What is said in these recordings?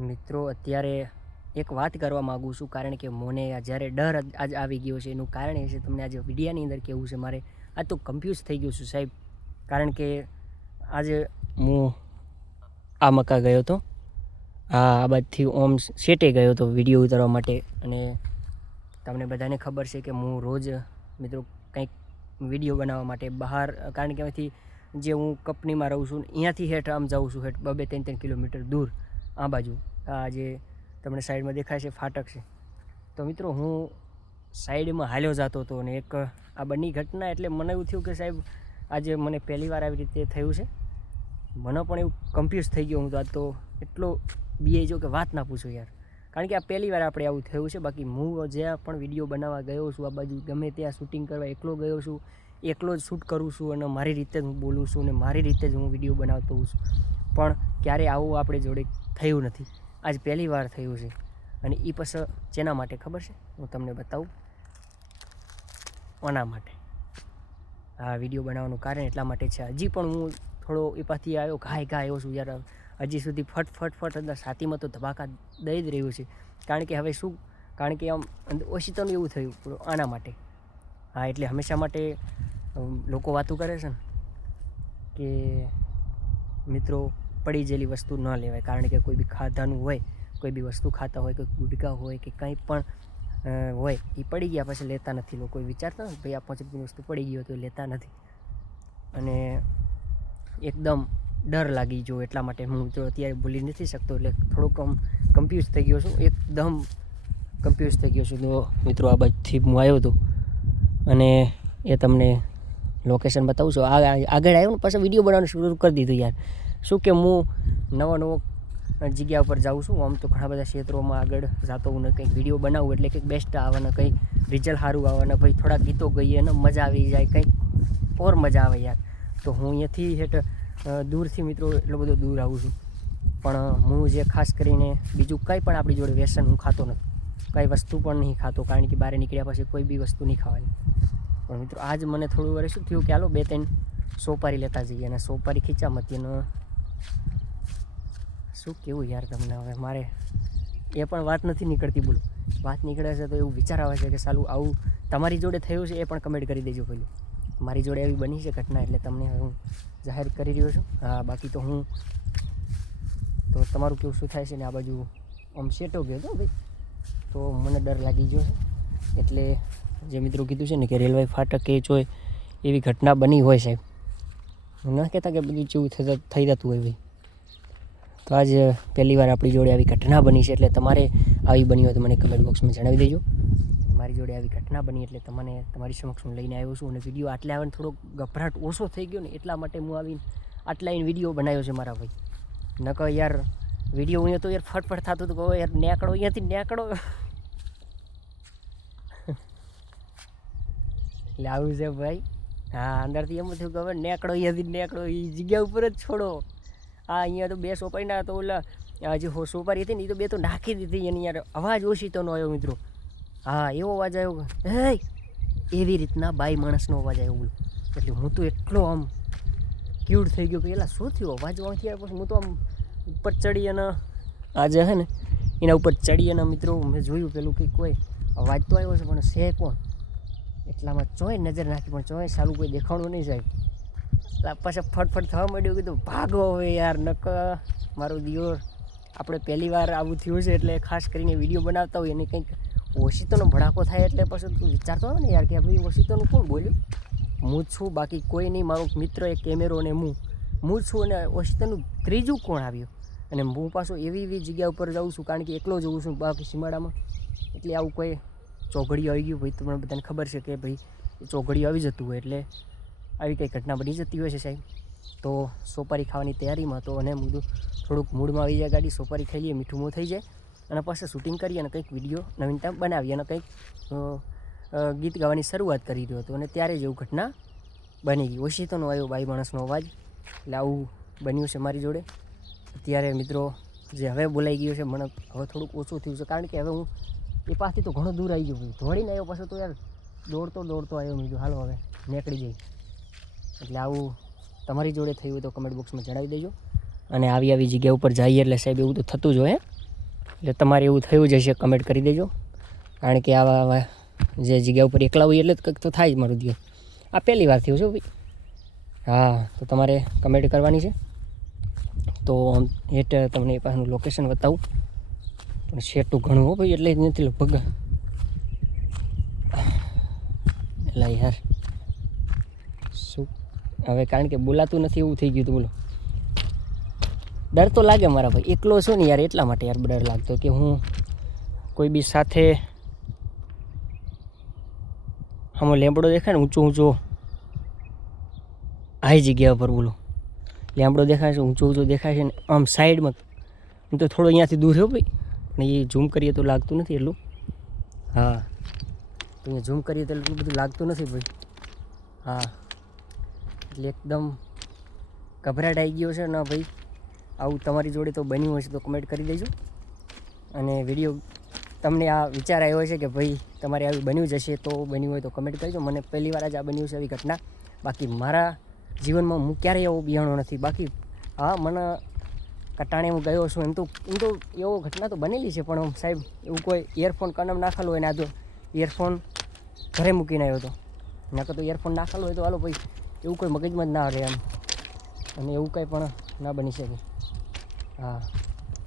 મિત્રો અત્યારે એક વાત કરવા માગું છું, કારણ કે મને જ્યારે ડર આજ આવી ગયો છે એનું કારણ એ છે તમને આજે વિડીયાની અંદર કહેવું છે. મારે આજ તો કન્ફ્યુઝ થઈ ગયું છું સાહેબ, કારણ કે આજે હું આ મકા ગયો હતો, આ બાજુથી ઓમ સેટે ગયો હતો વિડીયો ઉતારવા માટે. અને તમને બધાને ખબર છે કે હું રોજ મિત્રો કંઈક વિડીયો બનાવવા માટે બહાર, કારણ કે અહીંથી જે હું કંપનીમાં રહું છું અહીંયાથી હેઠ આમ જાઉં છું, હેઠ 2-3 કિલોમીટર દૂર આ બાજુ. આ જે તમને સાઈડમાં દેખાય છે ફાટક છે. તો મિત્રો હું સાઈડમાં હાલ્યો જતો હતો અને એક આ બની ઘટના, એટલે મને એવું થયું કે સાહેબ આજે મને પહેલી વાર આવી રીતે થયું છે. મને પણ એવું કન્ફ્યુઝ થઈ ગયો હું તો આજ તો એટલો બીએ જો કે વાત ના પૂછો યાર, કારણ કે આ પહેલી વાર આપણે આવું થયું છે. બાકી હું જ્યાં પણ વિડીયો બનાવવા ગયો છું આ બાજુ ગમે ત્યાં શૂટિંગ કરવા એકલો ગયો છું, એકલો જ શૂટ કરું છું અને મારી રીતે જ હું બોલું છું અને મારી રીતે જ હું વિડીયો બનાવતો હોઉં છું, પણ ક્યારેય આવું આપણે જોડે થયું નથી. આજ પહેલી વાર થયું છે. અને એ પછી જેના માટે ખબર છે, હું તમને બતાવું. આના માટે આ વિડીયો બનાવવાનું કારણ એટલા માટે છે. હજી પણ હું થોડો એ પાછી આવ્યો ઘાય આવ્યો છું યાર, હજી સુધી ફટ અંદર છાતીમાં તો ધબાકા દઈ જ રહ્યું છે. કારણ કે હવે શું, કારણ કે આમ ઓછીતોનું એવું થયું આના માટે. હા, એટલે હંમેશા માટે લોકો વાતું કરે છે ને કે મિત્રો પડી ગયેલી વસ્તુ ન લેવાય, કારણ કે કોઈ બી ખાધાનું હોય, કોઈ બી વસ્તુ ખાતા હોય, કોઈ ગુટકા હોય કે કંઈ પણ હોય એ પડી ગયા પછી લેતા નથી. લોકો વિચારતા હોય ભાઈ આ 5 રૂપિયાની વસ્તુ પડી ગઈ હોય તો લેતા નથી. અને એકદમ ડર લાગી ગયો, એટલા માટે હું તો અત્યારે ભૂલી નથી શકતો, એટલે થોડોક કન્ફ્યુઝ થઈ ગયો છું, એકદમ કન્ફ્યુઝ થઈ ગયો છું. તો મિત્રો આ બાજુથી હું આવ્યો હતો અને એ તમને લોકેશન બતાવું છું. આગળ આવ્યો ને પાછા વિડીયો બનાવવાનું શરૂ કરી દીધું યાર. શું કે હું નવો જગ્યા ઉપર જાઉં છું, આમ તો ઘણા બધા ક્ષેત્રોમાં આગળ જતો હું ને કંઈક વિડીયો બનાવું એટલે કંઈક બેસ્ટ આવે ને કંઈક રિઝલ્ટ સારું આવે ને ભાઈ થોડા ગીતો ગઈએ ને મજા આવી જાય, કંઈક ઓર મજા આવે યાર. તો હું અહીંયાથી હેઠ દૂરથી મિત્રો એટલો બધો દૂર આવું છું, પણ હું જે ખાસ કરીને બીજું કંઈ પણ આપણી જોડે વ્યસન હું ખાતો નથી, કંઈ વસ્તુ પણ નહીં ખાતો, કારણ કે બહાર નીકળ્યા પછી કોઈ બી વસ્તુ નહીં ખાવાની. પણ મિત્રો આજ મને થોડું વાર શું થયું કે હાલો 2-3 સોપારી લેતા જઈએ, અને સોપારી ખીચામાંથી અને શું કેવું યાર તમને, હવે મારે એ પણ વાત નથી નીકળતી. બોલો, વાત નીકળે છે તો એવું વિચાર આવે છે કે સાલું આવું તમારી જોડે થયું છે એ પણ કમેન્ટ કરી દેજો. પહેલું મારી જોડે એવી બની છે ઘટના, એટલે તમને હું જાહેર કરી રહ્યો છું. હા, બાકી તો હું તો તમારું કેવું શું થાય છે ને આ બાજુ આમ સેટો ગયો હતો ભાઈ, તો મને ડર લાગી ગયો છે. એટલે જે મિત્રો કીધું છે ને કે રેલવે ફાટક એ હોય એવી ઘટના બની હોય સાહેબ, ન કહેતા કે બધું જેવું થઈ જતું હોય ભાઈ. તો આજ પહેલી વાર આપણી જોડે આવી ઘટના બની છે, એટલે તમારે આવી બની હોય તો મને કમેન્ટ બોક્સમાં જણાવી દેજો. મારી જોડે આવી ઘટના બની એટલે તમને તમારી સમક્ષ હું લઈને આવ્યો છું. અને વિડીયો આટલે આવે ને થોડોક ગભરાટ ઓછો થઈ ગયો ને એટલા માટે હું આવીને આટલા વિડીયો બનાવ્યો છે મારા ભાઈ. નકર યાર વિડીયો અહીંયા તો યાર ફટફટ થતું હતું કે યાર નેકળો અહીંયાથી નેકળો. એટલે આવું છે ભાઈ. હા, અંદરથી એમ થયું કે હવે નેકળો અહીંયાથી નેકળો, એ જગ્યા ઉપર જ છોડો. હા, અહીંયા તો 2 સોપારીના તો ઓલા જે સોપારી હતી ને એ તો 2 તો નાખી દીધી એની યાર. અવાજ ઓછી તો ન આવ્યો મિત્રો. હા, એવો અવાજ આવ્યો હે, એવી રીતના બાઈ માણસનો અવાજ આવ્યો બોલો. એટલે હું તો એટલો આમ ક્યુડ થઈ ગયો કે એલા શું થયું અવાજ વાંચી આવ્યો. પછી હું તો આમ ઉપર ચડી અને આજે છે ને એના ઉપર ચડી અને મિત્રો મેં જોયું પેલું કે કોઈ અવાજ તો આવ્યો છે પણ છે કોણ. એટલામાં ચોય નજર નાખી પણ ચોય સારું કોઈ દેખાણું નહીં સાહેબ. પાછા ફટફટ થવા માંડ્યું, કીધું ભાગો હવે યાર, નક મારો દિયોર આપણે પહેલી વાર આવું થયું છે. એટલે ખાસ કરીને વિડીયો બનાવતા હોય એને કંઈક ઓશિતોનો ભડાકો થાય એટલે પછી તું વિચારતો હોય ને યાર કે ભાઈ ઓશિતોનું કોણ બોલ્યું. હું જ છું, બાકી કોઈ નહીં. મારો મિત્ર એક કેમેરો અને હું જ છું, અને ઓશિતોનું ત્રીજું કોણ આવ્યું. અને હું પાછો એવી જગ્યા ઉપર જાઉં છું, કારણ કે એકલો જઉં છું બાકી સીમાડામાં. એટલે આવું કોઈ ચોઘડિયું આવી ગયું ભાઈ, તમને બધાને ખબર છે કે ભાઈ ચોઘડિયું આવી જતું હોય એટલે આવી કંઈ ઘટના બની જતી હોય છે સાહેબ. તો સોપારી ખાવાની તૈયારીમાં તો અને બધું થોડુંક મૂડમાં આવી જાય ગાડી, સોપારી ખાઈ લઈએ, મીઠું મોં થઈ જાય અને પછી શૂટિંગ કરીએ અને કંઈક વિડીયો નવીનતા બનાવીએ અને કંઈક ગીત ગાવાની શરૂઆત કરી રહ્યો હતો. અને ત્યારે જ એવું ઘટના બની ગઈ. ઓશિતોનો આવ્યો બાઈ માણસનો અવાજ. એટલે આવું બન્યું છે મારી જોડે. અત્યારે મિત્રો જે હવે બોલાઈ ગયો છે મને હવે થોડુંક ઓછું થયું છે, કારણ કે હવે હું એ પાસથી તો ઘણો દૂર આવી ગયો ભાઈ. દોડીને આવ્યો પાછો તો યાર દોડતો આવ્યો. મેં કીધું હાલો હવે નીકળી જઈ. એટલે આવું તમારી જોડે થયું હોય તો કમેન્ટ બોક્સમાં જણાવી દેજો. અને આવી જગ્યા ઉપર જઈએ એટલે સાહેબ એવું તો થતું જ હોય. એટલે તમારે એવું થયું જ હશે, કમેન્ટ કરી દેજો. કારણ કે આવા જે જગ્યા ઉપર એકલા હોય એટલે જ કંઈક તો થાય જ મારું દિયો. આ પહેલી વાર થયું છે ભાઈ. હા, તો તમારે કમેન્ટ કરવાની છે. તો હેઠ તમને એ પાસેનું લોકેશન બતાવું, પણ શેટું ઘણું હો ભાઈ, એટલે જ નથી લગભગ. એટલે યાર શું હવે, કારણ કે બોલાતું નથી એવું થઈ ગયું હતું. બોલો, ડર તો લાગે મારા ભાઈ, એકલો છું ને યાર, એટલા માટે યાર ડર લાગતો કે હું કોઈ બી સાથે આમાં લેમ્બડો દેખાય ને ઊંચો આવી જગ્યા પર, બોલો લેમ્બડો દેખાય છે, ઊંચો દેખાય છે ને આમ સાઈડમાં. હું તો થોડો અહીંયાથી દૂર થયો ભાઈ, પણ એ ઝૂમ કરીએ તો લાગતું નથી એટલું. હા, તો અહીંયા ઝૂમ કરીએ તો એટલું બધું લાગતું નથી ભાઈ. હા, એટલે એકદમ ગભરાટ આવી ગયો છે ને ભાઈ. આવું તમારી જોડે તો બન્યું હશે તો કમેન્ટ કરી દેજો. અને વિડીયો તમને આ વિચાર આવ્યો છે કે ભાઈ તમારે આવી બન્યું જ હશે, તો બન્યું હોય તો કમેન્ટ કરજો. મને પહેલી વાર જ આ બન્યું છે આવી ઘટના. બાકી મારા જીવનમાં હું ક્યારેય એવો બિહાણો નથી. બાકી હા, મને કટાણે હું ગયો છું એમ તો એવો ઘટના તો બનેલી છે, પણ સાહેબ એવું કોઈ ઇયરફોન કનમ નાખેલો હોય ને, આ તો ઇયરફોન ઘરે મૂકીને આવ્યો હતો. નાખો તો ઇયરફોન નાખેલો હોય તો હાલો ભાઈ, એવું કોઈ મગજમાં જ ના રહે એમ, અને એવું કંઈ પણ ના બની શકે. હા,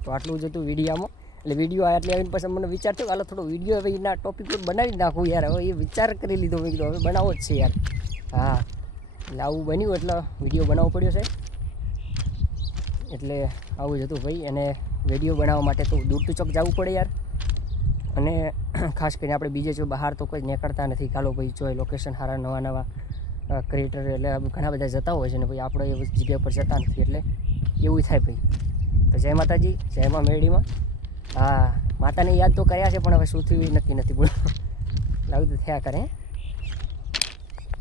તો આટલું જ હતું વિડીયામાં. એટલે વિડીયો આટલે આવીને પછી મને વિચાર થયો હાલો થોડો વિડીયો હવે એના ટોપિક પર બનાવી નાખું યાર. હવે એ વિચાર કરી લીધો, મેં કીધું હવે બનાવો જ છે યાર. હા, એટલે આવું બન્યું એટલે વિડીયો બનાવવો પડ્યો છે. એટલે આવું જ હતું ભાઈ. અને વિડીયો બનાવવા માટે તો દૂર ચોક જવું પડે યાર. અને ખાસ કરીને આપણે બીજે જો બહાર તો કોઈ નીકળતા નથી. ચાલો ભાઈ, જો લોકેશન સારા નવા ક્રિએટર એટલે ઘણા બધા જતા હોય છે ને ભાઈ, આપણે એવી જગ્યા પર જતા નથી, એટલે એવું થાય ભાઈ. તો જય માતાજી, જય મા મેરડીમાં. હા, માતાને યાદ તો કર્યા છે, પણ હવે શું થયું એ નક્કી નથી બોલો. લાવું તો થયા કરે.